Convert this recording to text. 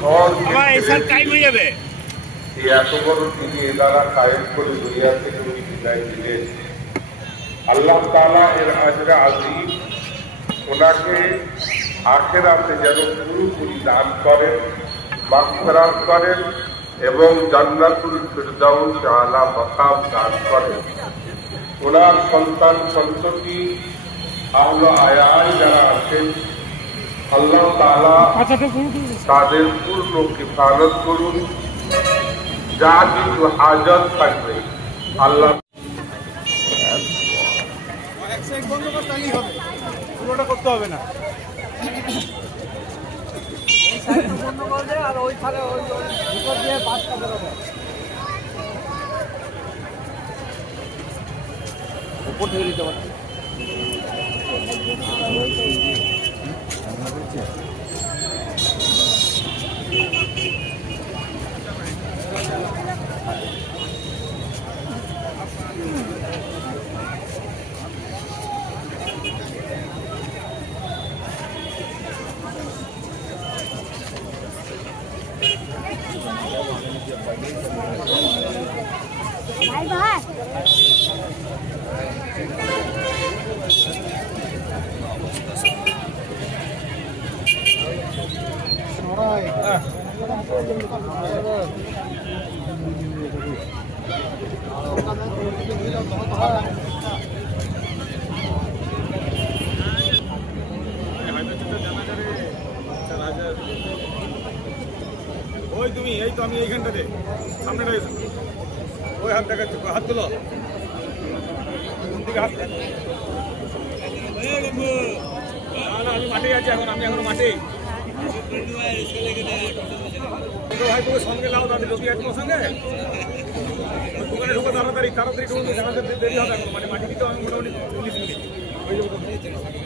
ঝড় এত বড় তিনি এদারা কায়েম করে দুনিয়া থেকে উনি বিদায় দিলেন। আল্লাহ তাআলা এর আজরে আজিম ওনাকে আখিরাতে যেন পুরোপুরি দান করেন, মাগফিরাত করেন এবং জান্নাতুল ফিরদাউস আলা মাকাম দান করেন। ওনার সন্তান সন্ততি আহলে আয়াল যারা আছেন আল্লাহ তাআলা তাদের পূর্ণ কিফায়াত করুন। যা কিছু হাজত থাকবে আল্লাহ বন্ধ করতেই হবে, পুরোটা করতে হবে না। বন্ধ করবে আর ওই খালে ওই ভিতর দিয়ে বাসটা বেরোবে উপর থেকে দিতে পারবে। ভাই ভাই ওই তুমি এই তো আমি এইখানটাতে সামনে রয়েছে ওই হাত দেখাচ্ছি, হাত তোলো হাত। না আমি মাঠে আছি এখন, আমি এখন মাঠে। ভাই তোকে সঙ্গে লাও, তাদের রবি আছে তোর সঙ্গে দোকানে ঢুকো তাড়াতাড়ি তাড়াতাড়ি ঢুকো, দেরি হবে এখন, মানে মাটি দিতে হবে মোটামুটি 40 মিনিট হয়ে যাবে।